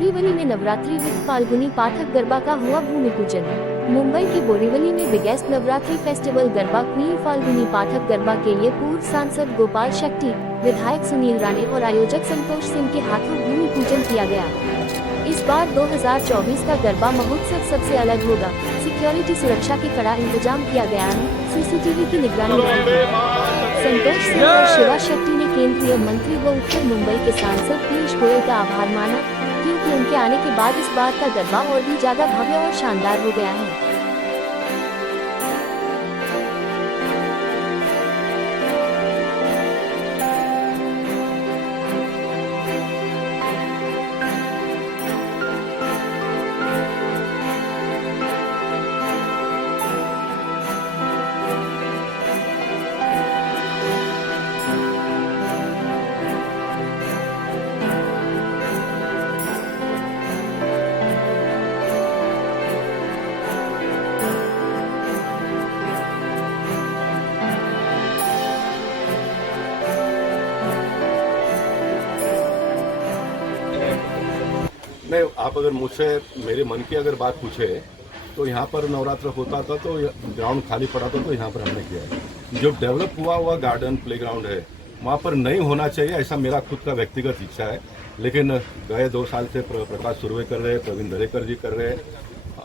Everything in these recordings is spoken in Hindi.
बोरीवली में नवरात्रि विद फाल्गुनी पाठक गरबा का हुआ भूमि पूजन। मुंबई के बोरीवली में biggest Navratri festival garba queen Falguni Pathak garba के लिए पूर्व सांसद गोपाल शेट्टी, विधायक सुनील राणे और आयोजक संतोष सिंह के हाथों भूमि पूजन किया गया। इस बार 2024 का गरबा महोत्सव सबसे अलग होगा। सिक्योरिटी सुरक्षा के कड़ा इंतजाम किया गया है। सीसीटीवी की निगरानी रहेगी। संतोष सिंह और शिवा शेट्टी ने केंद्रीय मंत्री व उत्तर मुंबई के सांसद पीयूष गोयल का आभार माना, क्योंकि उनके आने के बाद इस बार का गरबा और भी ज्यादा भव्य और शानदार हो गया है। नहीं, आप अगर मुझसे मेरे मन की अगर बात पूछे तो यहाँ पर नवरात्र होता था तो ग्राउंड खाली पड़ा था तो यहाँ पर हमने किया है। जो डेवलप हुआ गार्डन प्लेग्राउंड है वहाँ पर नहीं होना चाहिए, ऐसा मेरा खुद का व्यक्तिगत इच्छा है। लेकिन गए 2 साल से प्रकाश सुर्वे कर रहे हैं, प्रवीण दरेकर जी कर रहे हैं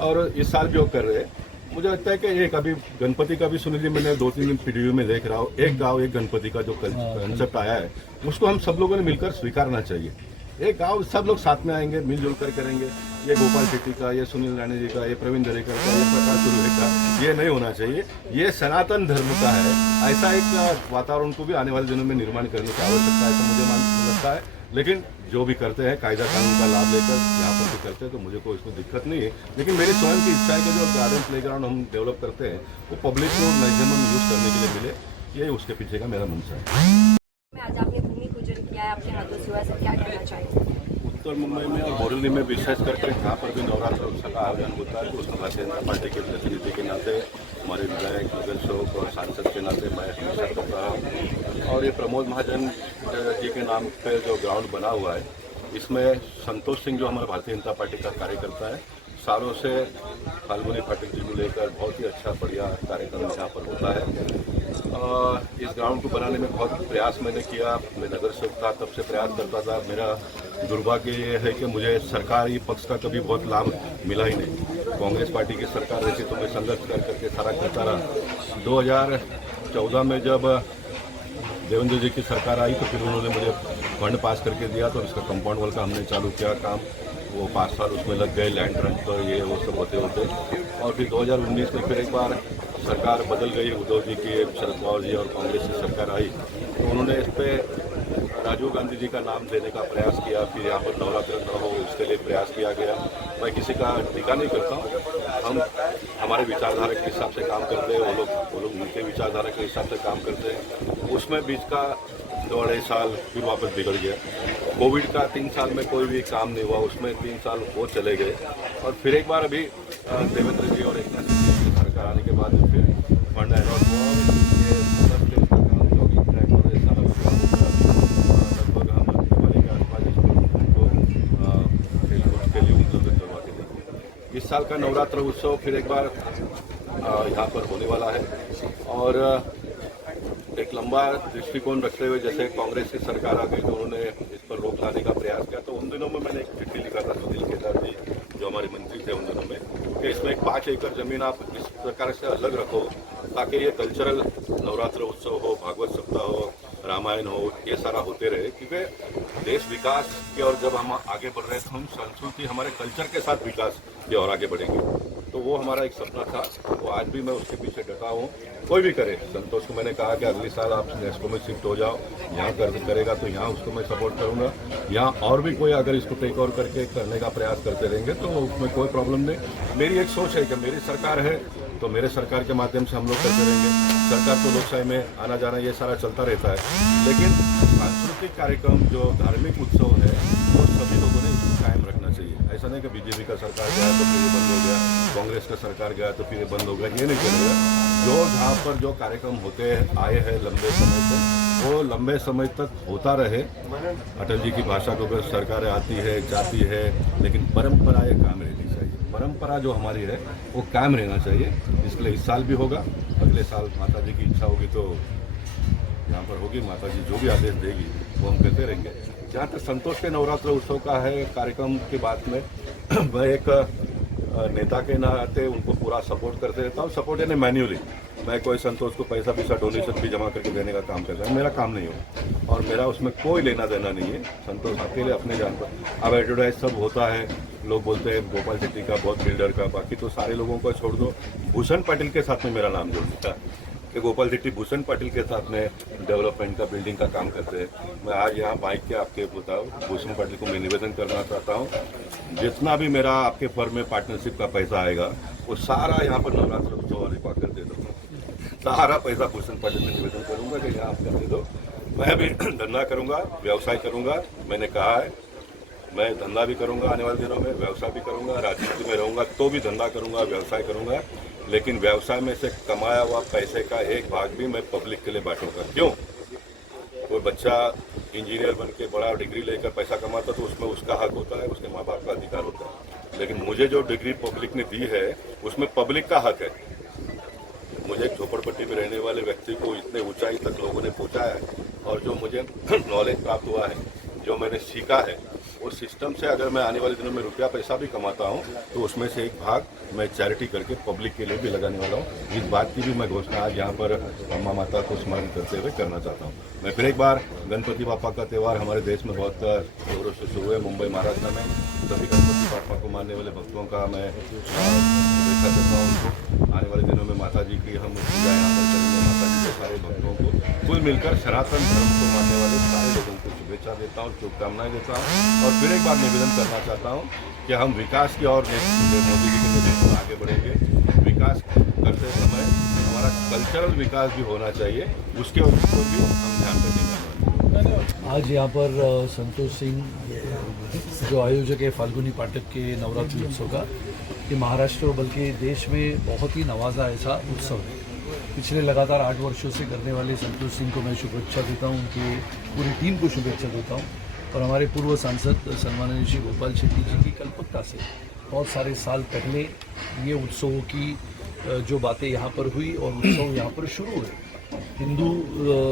और इस साल भी वो कर रहे हैं। मुझे लगता है कि एक अभी गणपति का भी सुन लीजिए, मैंने 2-3 दिन पीडीयू में देख रहा हूँ, एक गाँव एक गणपति का जो कंसेप्ट आया है उसको हम सब लोगों ने मिलकर स्वीकारना चाहिए। एक गांव सब लोग साथ में आएंगे, मिलजुल कर करेंगे। ये गोपाल शेट्टी का, ये सुनील राणे जी का, ये प्रवीण दरेकर का, ये प्रकाश सुर्वे का, ये नहीं होना चाहिए। ये सनातन धर्म का है। ऐसा एक वातावरण को भी आने वाले दिनों में निर्माण करने की आवश्यकता है, ऐसा मुझे लगता है। लेकिन जो भी करते हैं कायदा कानून का लाभ लेकर यहाँ पर भी करते हैं तो मुझे कोई इसको दिक्कत नहीं है। लेकिन मेरी स्वयं की इच्छा है कि जो गार्डन प्लेग्राउंड हम डेवलप करते हैं वो पब्लिक को मैक्सिमम यूज करने के लिए मिले, ये उसके पीछे का मेरा मंशा है। आज आपने भूमि पूजन किया है आपके हाथों से, वैसे क्या कहना चाहिए? उत्तर मुंबई में और बोरीवली में विशेष करके जहाँ पर भी नवरात्र उत्सव का आयोजन होता है तो उसमें भारतीय जनता पार्टी के प्रतिनिधि के नाते, हमारे विधायक नगर सेवक और सांसद के नाते मैं हमेशा करता रहा। और ये प्रमोद महाजन जी के नाम पे जो ग्राउंड बना हुआ है इसमें संतोष सिंह जो हमारे भारतीय जनता पार्टी का कार्यकर्ता है, सालों से फाल्गुनी पाठक जी को लेकर बहुत ही अच्छा बढ़िया कार्यक्रम यहाँ पर होता है। इस ग्राउंड को बनाने में बहुत प्रयास मैंने किया। मैं नगर सेवक था तब से प्रयास करता था। मेरा दुर्भाग्य ये है कि मुझे सरकारी पक्ष का कभी बहुत लाभ मिला ही नहीं। कांग्रेस पार्टी की सरकार रहती तो मैं संघर्ष कर करके सारा करता रहा। 2014 में जब देवेंद्र जी की सरकार आई तो फिर उन्होंने मुझे फंड पास करके दिया तो उसका कंपाउंड वॉल का हमने चालू किया काम। वो 5 साल उसमें लग गए, लैंड ट्रांसफर ये वो सब होते होते। और फिर 2019 में फिर एक बार सरकार बदल गई, उद्धव जी की, शरद पवार जी और कांग्रेस की सरकार आई तो उन्होंने इस पर राजीव गांधी जी का नाम देने का प्रयास किया। फिर यहाँ पर नवरात्र न हो उसके लिए प्रयास किया गया। मैं किसी का टीका नहीं करता हूँ, हम हमारे विचारधारा के हिसाब से काम करते हैं, वो लोग उनके विचारधारा के हिसाब से काम करते हैं। उसमें बीच का 2-2.5 साल फिर वापस बिगड़ गया। कोविड का 3 साल में कोई भी काम नहीं हुआ, उसमें 3 साल वो चले गए। और फिर एक बार अभी देवेंद्र जी और एकनाथ जी की सरकार आने के बाद फिर फंड अलॉट हुआ और ये जॉगिंग ट्रैक और ये सारा लगभग हम दिवाली के आसपास इसको के लिए उपलब्ध करवा के देंगे। इस साल का नवरात्र उत्सव फिर एक बार यहाँ पर होने वाला है और एक लंबा दृष्टिकोण रखते हुए, जैसे कांग्रेस की सरकार आ गई तो उन्होंने इस पर रोक लाने का प्रयास किया। तो उन दिनों में मैंने एक चिट्ठी लिखा था सुनील केदार जी जो हमारे मंत्री थे उन दिनों में, कि इसमें एक 5 एकड़ जमीन आप इस प्रकार से अलग रखो ताकि ये कल्चरल नवरात्र उत्सव हो, भागवत सप्ताह हो, रामायण हो, ये सारा होते रहे। क्योंकि देश विकास की और जब हम आगे बढ़ रहे हैं तो हम संस्कृति हमारे कल्चर के साथ विकास की और आगे बढ़ेंगे। तो वो हमारा एक सपना था, तो आज भी मैं उसके पीछे डटा हूँ। कोई भी करे, संतोष को मैंने कहा कि अगले साल आप नेस्को में शिफ्ट हो जाओ, यहाँ करेगा तो यहाँ उसको मैं सपोर्ट करूँगा। यहाँ और भी कोई अगर इसको टेक ओवर करके करने का प्रयास करते रहेंगे तो उसमें कोई प्रॉब्लम नहीं। मेरी एक सोच है कि मेरी सरकार है तो मेरे सरकार के माध्यम से हम लोग करते रहेंगे। सरकार तो लोकशाही में आना जाना ये सारा चलता रहता है, लेकिन सांस्कृतिक कार्यक्रम जो धार्मिक उत्सव है वो सभी लोगों ने इसको कायम रखना चाहिए। चाहिए। ऐसा नहीं कि बीजेपी का सरकार गया तो फिर ये बंद हो गया, कांग्रेस का सरकार गया तो फिर ये बंद हो गया, ये नहीं चलेगा। जो जहाँ पर जो कार्यक्रम होते आए हैं लंबे समय से, वो लंबे समय तक होता रहे। अटल जी की भाषा को अगर सरकारें आती है जाती है, लेकिन परंपरा ये कायम रहनी चाहिए। परंपरा जो हमारी है वो कायम रहना चाहिए। इसलिए इस साल भी होगा, अगले साल माता जी की इच्छा होगी तो यहाँ पर होगी। माता जी जो भी आदेश देगी वो हम करते रहेंगे। जहाँ तक संतोष के नवरात्र उत्सव का है कार्यक्रम की बात में, मैं एक नेता के नाते उनको पूरा सपोर्ट करते रहता हूँ। सपोर्ट यानी मैन्युअली, मैं कोई संतोष को पैसा डोनेशन भी जमा करके देने का काम करता हूँ, मेरा काम नहीं हो और मेरा उसमें कोई लेना देना नहीं है। संतोष अकेले अपने जान पर। अब एडवर्टाइज सब होता है, लोग बोलते हैं गोपाल शेट्टी का, बहुत बिल्डर का, बाकी तो सारे लोगों को छोड़ दो। भूषण पाटिल के साथ में मेरा नाम जोड़ दिया कि गोपाल शेट्टी भूषण पाटिल के साथ में डेवलपमेंट का, बिल्डिंग का काम करते हैं। मैं आज यहाँ बाइक के आपके बताओ भूषण पाटिल को मैं निवेदन करना चाहता हूँ, जितना भी मेरा आपके फर्म में पार्टनरशिप का पैसा आएगा वो सारा यहाँ पर नवरात्र उत्सव वाले पाकर दे दूँगा। सारा पैसा भूषण पाटिल में निवेदन करूँगा कि यहाँ आप कर दे दो। मैं भी धंधा करूँगा, व्यवसाय करूँगा। मैंने कहा है मैं धंधा भी करूँगा, आने वाले दिनों में व्यवसाय भी करूँगा। राजनीति में रहूँगा तो भी धंधा करूँगा, व्यवसाय करूँगा, लेकिन व्यवसाय में से कमाया हुआ पैसे का एक भाग भी मैं पब्लिक के लिए बांटूंगा। क्यों? कोई बच्चा इंजीनियर बन के बड़ा डिग्री लेकर पैसा कमाता तो उसमें उसका हक होता है, उसके माँ बाप का अधिकार होता है। लेकिन मुझे जो डिग्री पब्लिक ने दी है उसमें पब्लिक का हक है। मुझे एक झोपड़पट्टी में रहने वाले व्यक्ति को इतने ऊंचाई तक लोगों ने पहुंचाया है और जो मुझे नॉलेज प्राप्त हुआ है, जो मैंने सीखा है, उस सिस्टम से अगर मैं आने वाले दिनों में रुपया पैसा भी कमाता हूं तो उसमें से एक भाग मैं चैरिटी करके पब्लिक के लिए भी लगाने वाला हूं। इस बात की भी मैं घोषणा आज यहाँ पर अम्मा माता को स्मरण करते हुए करना चाहता हूँ। मैं फिर एक बार गणपति बापा का त्यौहार हमारे देश में बहुत जोरों से शुरू है। मुंबई महाराष्ट्र में सभी गणपति बापा को मानने वाले भक्तों का मैं शुभेच्छा देता हूँ। आने वाले दिनों में माता जी की हम पूजा यहाँ पर करेंगे। माता जी के सारे भक्तों को कुल मिलकर सनातन धर्म को मानने वाले सारे लोगों को शुभेच्छा देता हूँ, शुभकामनाएं देता हूँ। और फिर एक बार निवेदन करना चाहता हूँ कि हम विकास की ओर मोदी जी के नेतृत्व में आगे बढ़ेंगे। विकास करते समय हमारा कल्चरल विकास भी होना चाहिए, उसके ऊपर भी हम ध्यान रखेंगे। आज यहाँ पर संतोष सिंह जो आयोजक है फाल्गुनी पाठक के नवरात्रि उत्सव का, ये महाराष्ट्र बल्कि देश में बहुत ही नवाजा ऐसा उत्सव है। पिछले लगातार 8 वर्षों से करने वाले संतोष सिंह को मैं शुभेच्छा देता हूँ, उनकी पूरी टीम को शुभेच्छा देता हूँ। और हमारे पूर्व सांसद सन्माननीय श्री गोपाल शेट्टी जी की कल्पकता से बहुत सारे साल पहले ये उत्सवों की जो बातें यहाँ पर हुई और उत्सव यहाँ पर शुरू हुए। हिंदू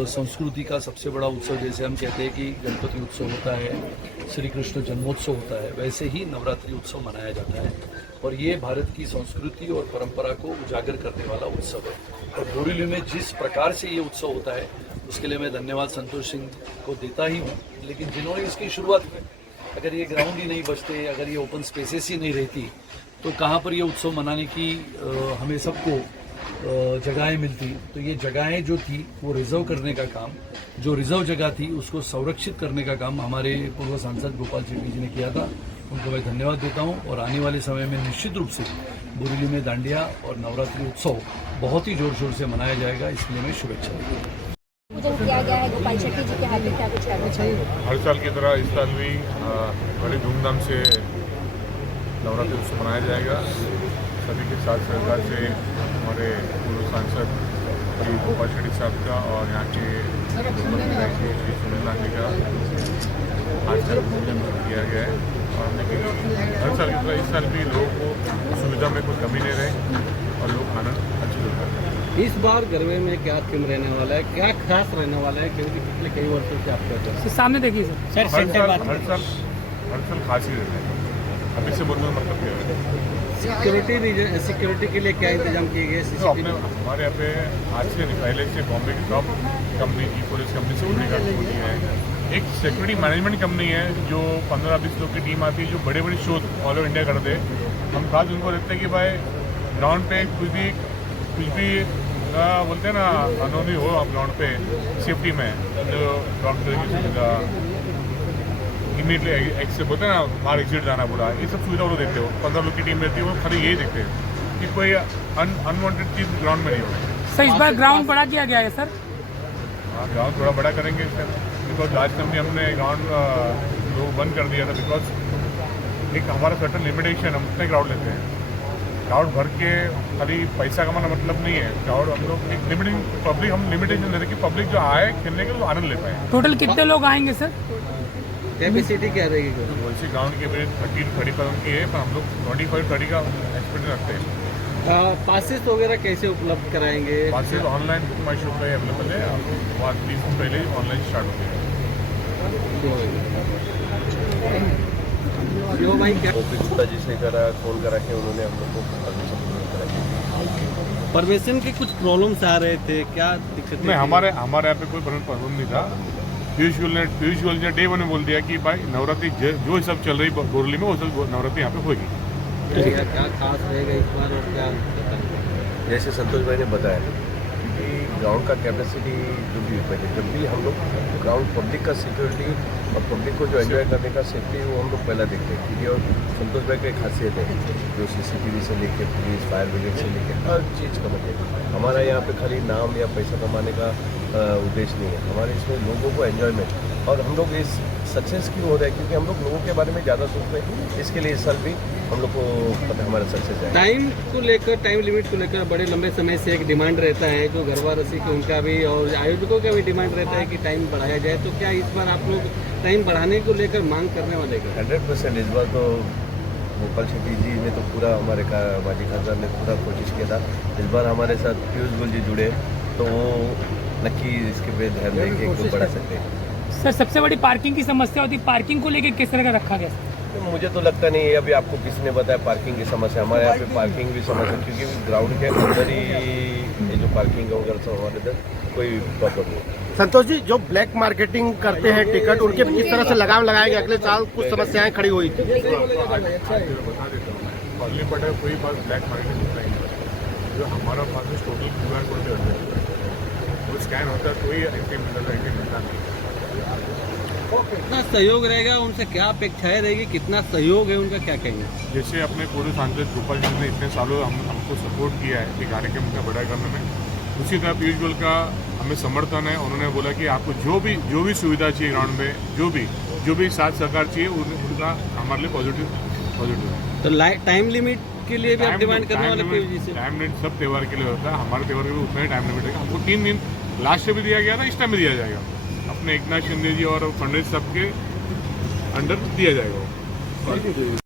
संस्कृति का सबसे बड़ा उत्सव, जैसे हम कहते हैं कि गणपति उत्सव होता है, श्री कृष्ण जन्मोत्सव होता है, वैसे ही नवरात्रि उत्सव मनाया जाता है। और ये भारत की संस्कृति और परंपरा को उजागर करने वाला उत्सव है। और बोरीवली में जिस प्रकार से ये उत्सव होता है उसके लिए मैं धन्यवाद संतोष सिंह को देता ही हूँ। लेकिन जिन्होंने इसकी शुरुआत की, अगर ये ग्राउंड ही नहीं बचते, अगर ये ओपन स्पेसेस ही नहीं रहती, तो कहाँ पर ये उत्सव मनाने की हमें सबको जगहें मिलती। तो ये जगहें जो थी वो रिजर्व करने का काम, जो रिजर्व जगह थी उसको संरक्षित करने का काम हमारे पूर्व सांसद गोपाल शेट्टी जी ने किया था। उनको मैं धन्यवाद देता हूँ। और आने वाले समय में निश्चित रूप से बोरीवली में दांडिया और नवरात्रि उत्सव बहुत ही जोर शोर से मनाया जाएगा, इसलिए मैं शुभेच्छा देता हूँ। पूजन किया गया है गोपाल शेट्टी जी के हाथ में, क्या कुछ करना चाहिए? हर साल की तरह इस साल भी बड़ी धूमधाम से नवरात्रि उत्सव मनाया जाएगा। सभी के साथ सरकार से हमारे पूर्व सांसद श्री गोपाल शेट्टी साहब का और यहाँ के विधायक श्री सुनील गांधी का आज तक पूजन किया गया है। और हमने हर साल की तरह इस साल भी लोगों को सुविधा में कोई कमी नहीं रहे और लोग आनंद अच्छे से करते हैं। इस बार गरबे में क्या थीम रहने वाला है, क्या खास रहने वाला है, क्योंकि पिछले कई वर्षों से आप कहते हैं सामने देखिए सर। हर साल खास ही रहता है। अभी से बोलने का मतलब क्या है? सिक्योरिटी के लिए क्या इंतजाम किए गए? तो अपने हमारे यहाँ पे आज से नहीं, पहले से बॉम्बे की टॉप कंपनी की पुलिस कंपनी सिक्योरिटी गार्ड होती है। एक सिक्योरिटी मैनेजमेंट कंपनी है जो 15-20 लोग की टीम आती है, जो बड़े बड़े शो ऑल ओवर इंडिया करते हैं। हम खास उनको रहते हैं कि भाई ग्राउंड पे कुछ भी बोलते हैं ना, अनहोनी हो आप ग्राउंड पे सेफ्टी में, जो डॉक्टर की सुविधा इमीडिएटली एक्सेप्ट होता है ना, बाहर एग्जिट जाना पड़ा, ये सब सुविधा वो लोग देते हो। 15 लोग की टीम रहती है, वो खाली यही देखते हैं कि कोई अनवांटेड चीज़ ग्राउंड में नहीं हो। सर इस बार ग्राउंड बड़ा किया गया है सर? हाँ, ग्राउंड थोड़ा बड़ा करेंगे सर, बिकॉज लास्ट टाइम भी हमने ग्राउंड लोग बंद कर दिया था, बिकॉज एक हमारा सर्टन लिमिटेशन, हम उतने क्राउड लेते हैं। क्राउड भर के खाली पैसा कमाना मतलब नहीं है। क्राउड हम लोग एक लिमिटिंग पब्लिक, हम लिमिटेशन देते हैं कि पब्लिक जो आए खेलने के वो आनंद ले पाए। टोटल कितने लोग आएंगे सर? कैपेसिटी क्या रहेगी? वैसे ग्राउंड के मेरे 30-30% की है, पर हम लोग 25-30 का एक्सपेक्ट रखते हैं। पासेस वगैरह कैसे उपलब्ध कराएंगे? पासेस ऑनलाइन बुक माई शो पे अवेलेबल है। वो 20 दिन पहले ही ऑनलाइन स्टार्ट होते हैं। जो भाई क्या ओपी गुप्ता जी से फोन करा के उन्होंने हम लोग को परमिशन कराई। परमिशन के कुछ प्रॉब्लम्स आ रहे थे, क्या दिक्कत? नहीं, हमारे यहाँ पे कोई प्रॉब्लम नहीं था। पीयूष गोयल ने डे 1 में बोल दिया कि भाई नवरात्रि जो सब चल रही बोरली में वो सब नवरात्रि यहाँ पे होगी। क्या खास रहेगा इस बार और क्या? जैसे संतोष भाई ने बताया कि ग्राउंड का कैपेसिटी जो भी पहले जब भी हम लोग ग्राउंड पब्लिक का सिक्योरिटी और पब्लिक को जो एंजॉय करने का सेफ्टी वो हम लोग पहला देखते हैं, क्योंकि और संतोष भाई की एक खासियत है जो CCTV से लेके पुलिस फायर ब्रिगेड से लेके हर चीज़ का मतलब हमारा यहाँ पे खाली नाम या पैसा कमाने का उद्देश्य नहीं है। हमारे इसमें लोगों को एंजॉयमेंट, और हम लोग इस सक्सेस क्यों हो रहा है क्योंकि हम लोग लोगों के बारे में ज़्यादा सोचते हैं। इसके लिए इस साल भी हम लोग को पता है हमारा सक्सेस है। टाइम को लेकर, टाइम लिमिट को लेकर बड़े लंबे समय से एक डिमांड रहता है, जो गरबा रसिक उनका भी और आयोजकों का भी डिमांड रहता है कि टाइम बढ़ाया जाए। तो क्या इस बार आप लोग टाइम बढ़ाने को लेकर मांग करने वाले? 100% इस बार तो गोपाल शेट्टी जी ने तो पूरा हमारे माजी खासदार ने पूरा कोशिश किया था। इस बार हमारे साथ पीयूष गोयल जी जुड़े तो वो नक्की इसके पे ध्यान देके एक तो बढ़ा सकते हैं। सर सबसे बड़ी पार्किंग की समस्या होती है, पार्किंग को लेकर किस तरह का रखा गया? तो मुझे तो लगता नहीं है अभी आपको किसी ने बताया पार्किंग की समस्या। हमारे यहाँ पे पार्किंग भी समस्या, क्योंकि ग्राउंड के अंदर ही ये जो पार्किंग है वगैरह सब हमारे इधर कोई प्रॉब्लम नहीं। संतोष जी, जो ब्लैक मार्केटिंग करते हैं टिकट, उनके किस तरह से लगाम लगाएंगे? अगले साल कुछ समस्याएं खड़ी हुई थी। बता देता हूँ, पहले बड़ा कोई बात ब्लैक मार्केट होता ही नहीं। जो हमारा पास टोटल QR कोड पे होता है, वो स्कैन होता है, कोई ATM मिलता नहीं। कितना सहयोग रहेगा, उनसे क्या अपेक्षाएं रहेगी, कितना सहयोग है उनका, क्या कहेंगे? जैसे अपने पूर्व सांसद गोपाल जी ने इतने सालों हमको सपोर्ट किया है कि कार्यक्रम का बड़ा करने में, उसी तरह पीयूष गोयल का हमें समर्थन है। उन्होंने बोला कि आपको जो भी सुविधा चाहिए ग्राउंड में, जो भी साथ सरकार चाहिए उनका हमारे लिए पॉजिटिव है। तो टाइम लिमिट के लिए भी आप डिमांड करने वाले पीयूष जी से? टाइम लिमिट सब त्यौहार के लिए होता है, हमारे त्यौहार के लिए उतना ही टाइम लिमिट है। हमको 3 दिन लास्ट में भी दिया गया था, इस टाइम भी दिया जाएगा। अपने एकनाथ शिंदे जी और फडणवीस साहब के अंडर दिया जाएगा।